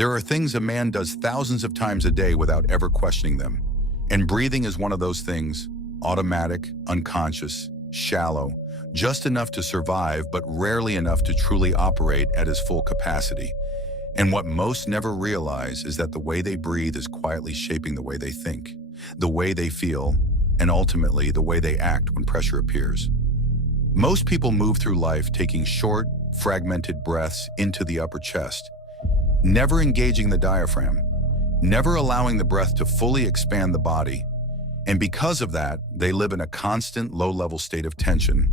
There are things a man does thousands of times a day without ever questioning them. And breathing is one of those things, automatic, unconscious, shallow, just enough to survive, but rarely enough to truly operate at his full capacity. And what most never realize is that the way they breathe is quietly shaping the way they think, the way they feel, and ultimately the way they act when pressure appears. Most people move through life taking short, fragmented breaths into the upper chest, never engaging the diaphragm, never allowing the breath to fully expand the body. And because of that, they live in a constant low-level state of tension,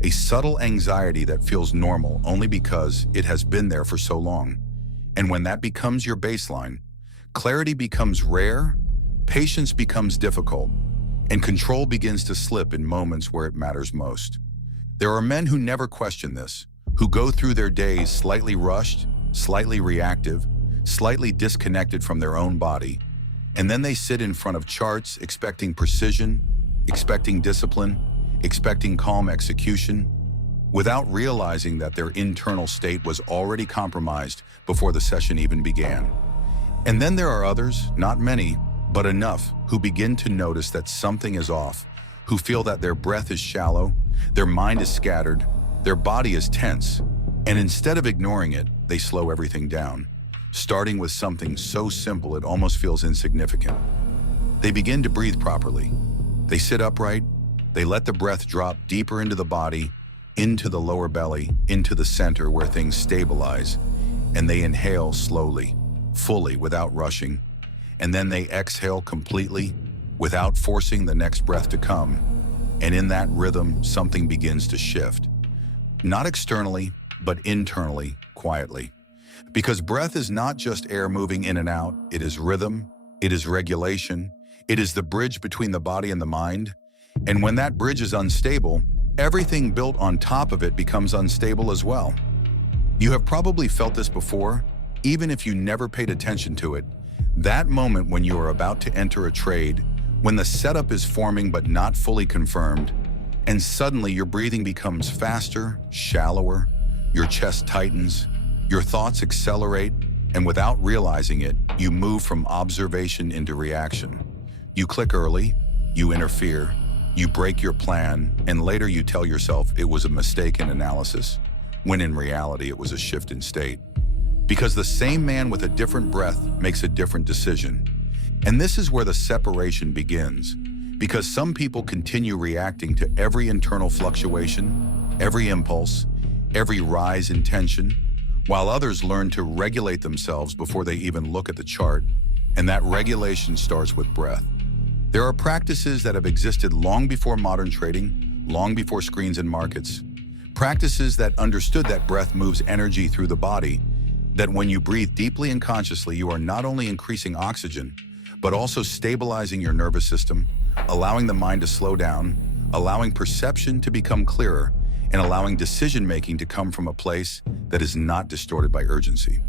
a subtle anxiety that feels normal only because it has been there for so long. And when that becomes your baseline, clarity becomes rare, patience becomes difficult, and control begins to slip in moments where it matters most. There are men who never question this, who go through their days slightly rushed, slightly reactive, slightly disconnected from their own body, and then they sit in front of charts expecting precision, expecting discipline, expecting calm execution, without realizing that their internal state was already compromised before the session even began. And then there are others, not many, but enough, who begin to notice that something is off, who feel that their breath is shallow, their mind is scattered, their body is tense, and instead of ignoring it, they slow everything down, starting with something so simple it almost feels insignificant. They begin to breathe properly. They sit upright, they let the breath drop deeper into the body, into the lower belly, into the center where things stabilize, and they inhale slowly, fully, without rushing, and then they exhale completely, without forcing the next breath to come. And in that rhythm, something begins to shift. Not externally, but internally, quietly. Because breath is not just air moving in and out, it is rhythm, it is regulation, it is the bridge between the body and the mind. And when that bridge is unstable, everything built on top of it becomes unstable as well. You have probably felt this before, even if you never paid attention to it. That moment when you are about to enter a trade, when the setup is forming but not fully confirmed, and suddenly your breathing becomes faster, shallower, your chest tightens, your thoughts accelerate, and without realizing it, you move from observation into reaction. You click early, you interfere, you break your plan, and later you tell yourself it was a mistake in analysis, when in reality it was a shift in state. Because the same man with a different breath makes a different decision. And this is where the separation begins, because some people continue reacting to every internal fluctuation, every impulse, every rise in tension, while others learn to regulate themselves before they even look at the chart, and that regulation starts with breath. There are practices that have existed long before modern trading, long before screens and markets. Practices that understood that breath moves energy through the body, that when you breathe deeply and consciously, you are not only increasing oxygen, but also stabilizing your nervous system, allowing the mind to slow down, allowing perception to become clearer, and allowing decision-making to come from a place that is not distorted by urgency.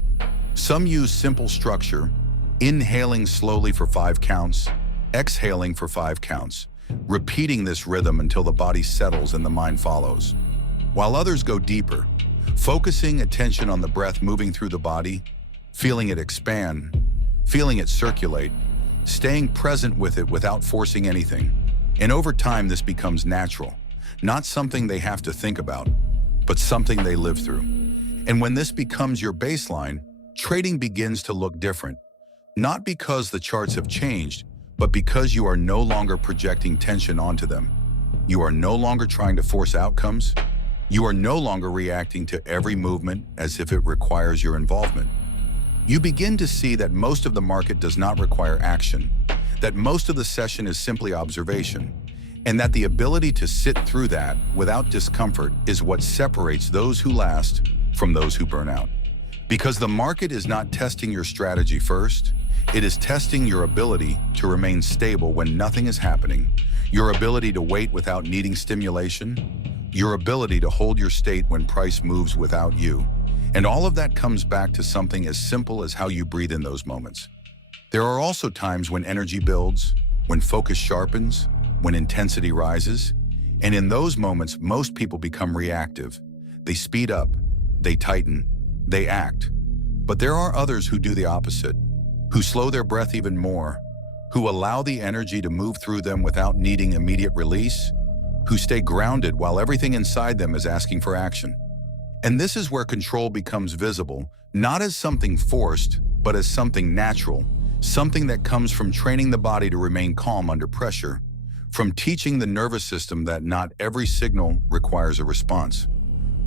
Some use simple structure, inhaling slowly for 5 counts, exhaling for 5 counts, repeating this rhythm until the body settles and the mind follows. While others go deeper, focusing attention on the breath moving through the body, feeling it expand, feeling it circulate, staying present with it without forcing anything. And over time, this becomes natural, not something they have to think about, but something they live through. And when this becomes your baseline, trading begins to look different, not because the charts have changed, but because you are no longer projecting tension onto them. You are no longer trying to force outcomes. You are no longer reacting to every movement as if it requires your involvement. You begin to see that most of the market does not require action, that most of the session is simply observation, and that the ability to sit through that without discomfort is what separates those who last from those who burn out. Because the market is not testing your strategy first, it is testing your ability to remain stable when nothing is happening, your ability to wait without needing stimulation, your ability to hold your state when price moves without you. And all of that comes back to something as simple as how you breathe in those moments. There are also times when energy builds, when focus sharpens, when intensity rises, and in those moments, most people become reactive. They speed up, they tighten, they act. But there are others who do the opposite, who slow their breath even more, who allow the energy to move through them without needing immediate release, who stay grounded while everything inside them is asking for action. And this is where control becomes visible, not as something forced, but as something natural, something that comes from training the body to remain calm under pressure, from teaching the nervous system that not every signal requires a response.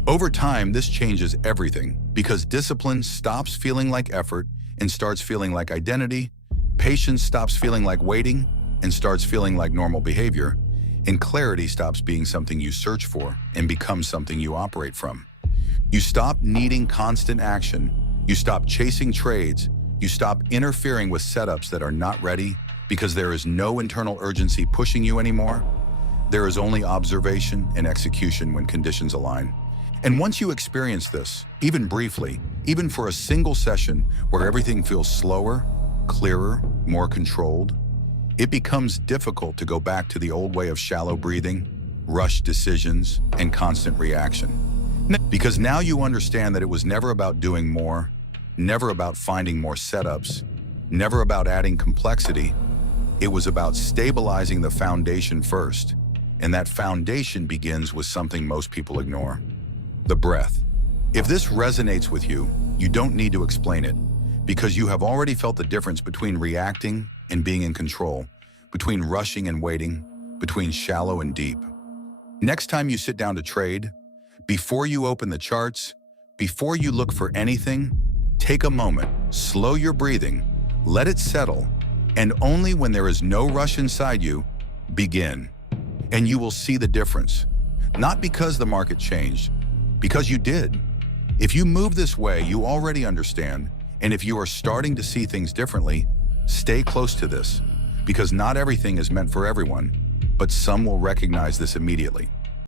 Over time, this changes everything because discipline stops feeling like effort and starts feeling like identity, patience stops feeling like waiting and starts feeling like normal behavior, and clarity stops being something you search for and becomes something you operate from. You stop needing constant action, you stop chasing trades, you stop interfering with setups that are not ready because there is no internal urgency pushing you anymore. There is only observation and execution when conditions align. And once you experience this, even briefly, even for a single session where everything feels slower, clearer, more controlled, it becomes difficult to go back to the old way of shallow breathing, rushed decisions, and constant reaction. Because now you understand that it was never about doing more, never about finding more setups, never about adding complexity. It was about stabilizing the foundation first, and that foundation begins with something most people ignore: the breath. If this resonates with you, you don't need to explain it, because you have already felt the difference between reacting and being in control, between rushing and waiting, between shallow and deep. Next time you sit down to trade, before you open the charts, before you look for anything, take a moment, slow your breathing, let it settle, and only when there is no rush inside you, begin. And you will see the difference. Not because the market changed, because you did. If you move this way, you already understand, and if you are starting to see things differently, stay close to this, because not everything is meant for everyone, but some will recognize this immediately.